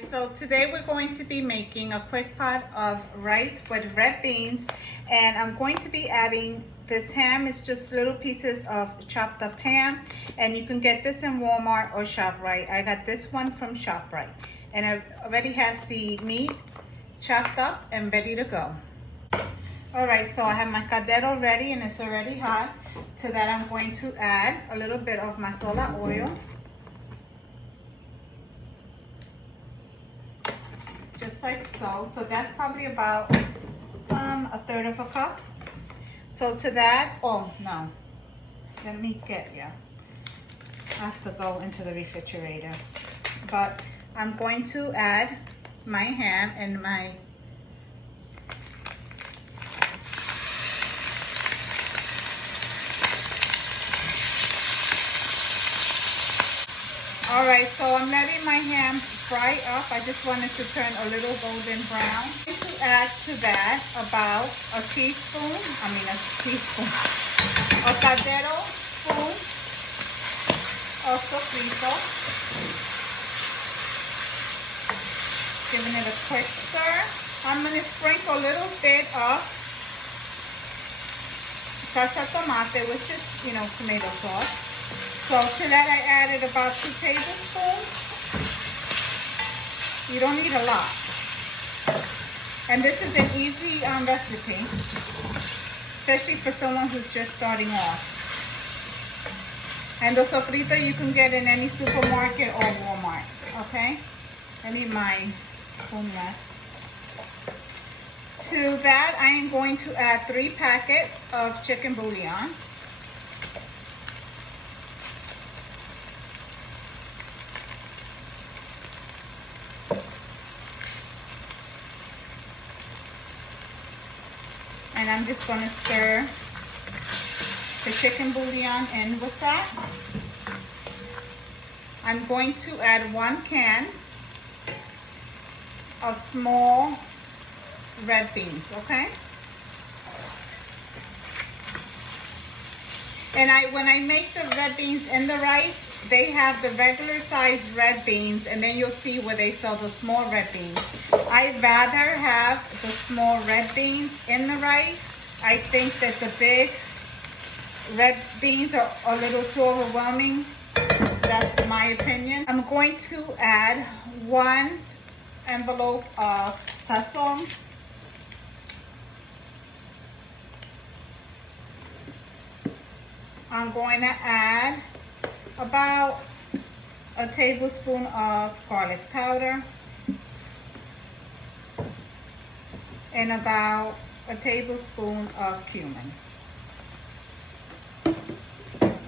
Guys, so today we're going to be making a quick pot of rice with red beans, and I'm going to be adding this ham. It's just little pieces of chopped up ham, and you can get this in Walmart or ShopRite. I got this one from ShopRite, and it already has the meat chopped up and ready to go. All right, so I have my caldero ready and it's already hot. To that I'm going to add a little bit of mazola oil. Just like so. So that's probably about a third of a cup. So to that, oh no, let me get, yeah, I have to go into the refrigerator. But I'm going to add my ham and my all right, so I'm letting my ham fry up. I just wanted to turn a little golden brown. I'm going to add to that about a teaspoon of caldero spoon of sofrito. Giving it a quick stir. I'm going to sprinkle a little bit of salsa tomate, which is, tomato sauce. So to that I added about 2 tablespoons. You don't need a lot. And this is an easy recipe, especially for someone who's just starting off. And the sofrito you can get in any supermarket or Walmart, okay? I need my spoon less. To that I am going to add 3 packets of chicken bouillon. And I'm just going to stir the chicken bouillon in with that. I'm going to add 1 can of small red beans, okay? And when I make the red beans in the rice, they have the regular sized red beans, and then you'll see where they sell the small red beans. I'd rather have the small red beans in the rice. I think that the big red beans are a little too overwhelming. That's my opinion. I'm going to add 1 envelope of Sazon. I'm going to add about a tablespoon of garlic powder and about a tablespoon of cumin.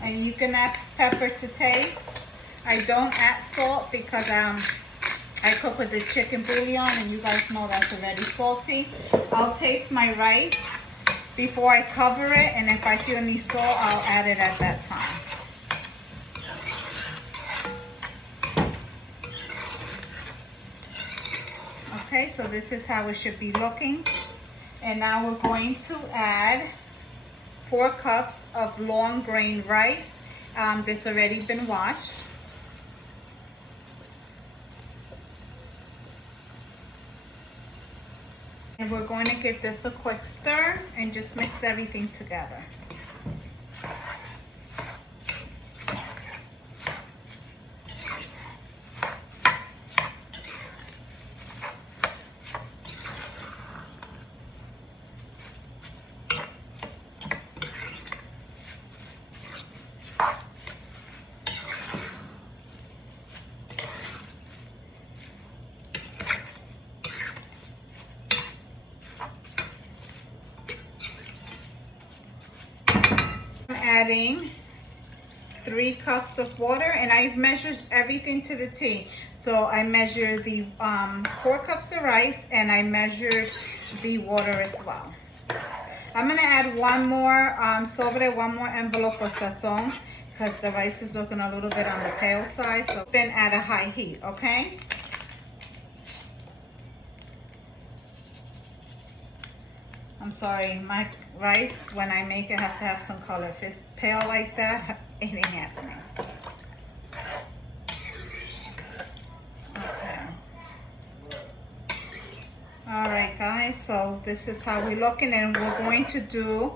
And you can add pepper to taste. I don't add salt because I cook with the chicken bouillon, and you guys know that's already salty. I'll taste my rice before I cover it, and if I feel any salt, I'll add it at that time. Okay, so this is how it should be looking. And now we're going to add 4 cups of long grain rice. This already been washed. And we're going to give this a quick stir and just mix everything together. Adding 3 cups of water, and I've measured everything to the T. So I measured the 4 cups of rice, and I measured the water as well. I'm gonna add one more envelope of Sazon because the rice is looking a little bit on the pale side. So then at a high heat, okay? I'm sorry, my rice, when I make it, has to have some color. If it's pale like that, it ain't happening. Okay. guys, so this is how we're looking, and we're going to do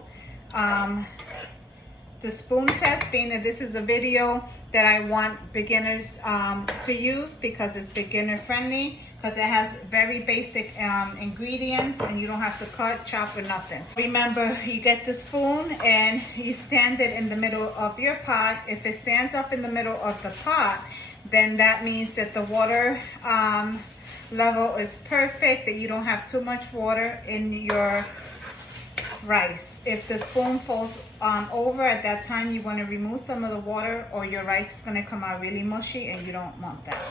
the spoon test, being that this is a video that I want beginners to use because it's beginner friendly, because it has very basic ingredients and you don't have to cut, chop, or nothing. Remember, you get the spoon and you stand it in the middle of your pot. If it stands up in the middle of the pot, then that means that the water level is perfect, that you don't have too much water in your rice. If the spoon falls over at that time, you want to remove some of the water, or your rice is going to come out really mushy and you don't want that.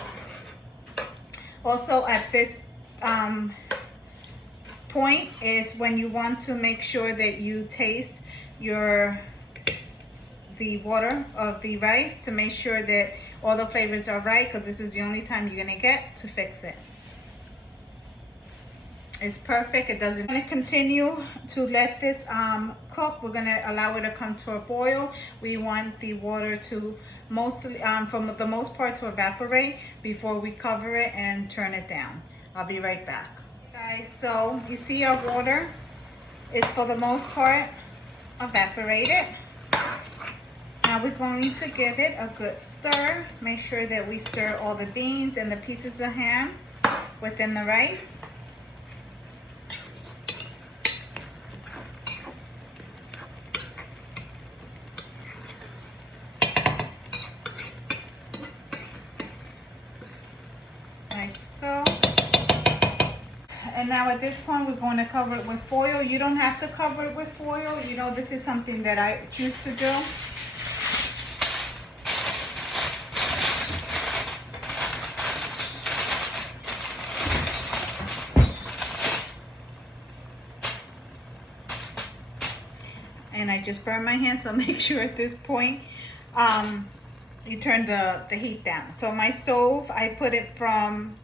Also, at this point is when you want to make sure that you taste the water of the rice to make sure that all the flavors are right, because this is the only time you're going to get to fix it. It's perfect. It doesn't. We're going to continue to let this cook. We're going to allow it to come to a boil. We want the water to mostly, from the most part, to evaporate before we cover it and turn it down. I'll be right back. Guys, so you see our water is for the most part evaporated. Now we're going to give it a good stir. Make sure that we stir all the beans and the pieces of ham within the rice. Like so. And now at this point, we're going to cover it with foil. You don't have to cover it with foil. You know, this is something that I choose to do. And I just burned my hand, so make sure at this point you turn the heat down. So my stove, I put it on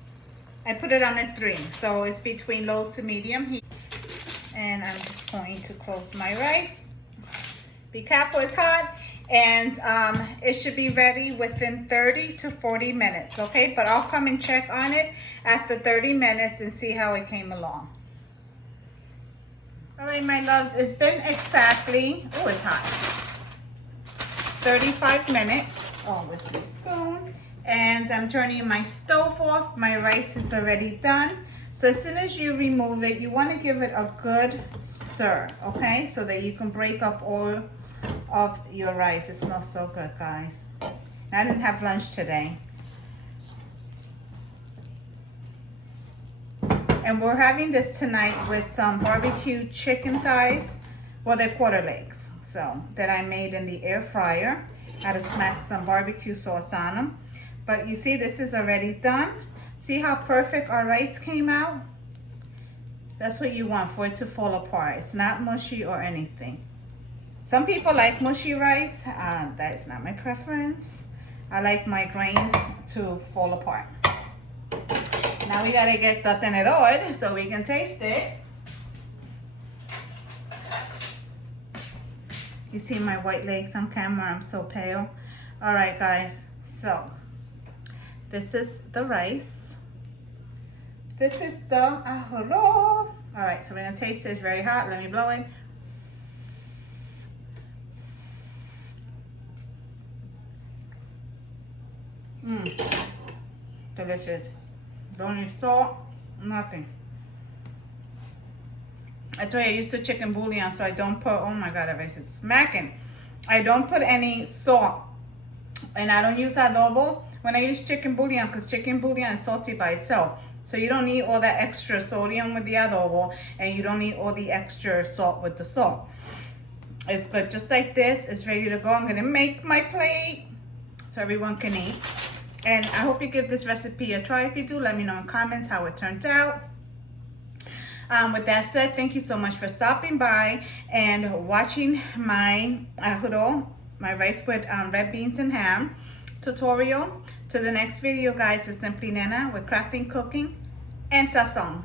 a 3, so it's between low to medium heat. And I'm just going to close my rice. Be careful, it's hot, and it should be ready within 30 to 40 minutes, okay? But I'll come and check on it after 30 minutes and see how it came along. All right, my loves, it's been exactly, oh, it's hot, 35 minutes. Oh, where's my spoon? And I'm turning my stove off. My rice is already done. So as soon as you remove it, you want to give it a good stir, okay? So that you can break up all of your rice. It smells so good, guys. I didn't have lunch today. And we're having this tonight with some barbecue chicken thighs. Well, they're quarter legs, so that I made in the air fryer. I had to smack some barbecue sauce on them. But you see, this is already done. See how perfect our rice came out? That's what you want, for it to fall apart. It's not mushy or anything. Some people like mushy rice. That is not my preference. I like my grains to fall apart. Now we gotta get the tenedor so we can taste it. You see my white legs on camera, I'm so pale. All right, guys, so this is the rice. This is the arroz. All right, so we're gonna taste it. It's very hot. Let me blow it. Delicious. Don't need salt, nothing. I told you I used to chicken bullion, so I don't put, oh my God, that rice is smacking. I don't put any salt, and I don't use adobo when I use chicken bullion, because chicken bullion is salty by itself. So you don't need all that extra sodium with the adobo, and you don't need all the extra salt with the salt. It's good just like this. It's ready to go. I'm gonna make my plate so everyone can eat. And I hope you give this recipe a try. If you do, let me know in comments how it turned out. With that said, thank you so much for stopping by and watching my arroz, my rice with red beans and ham tutorial. To the next video, guys, is Simply Nana with crafting, cooking, and Sazon.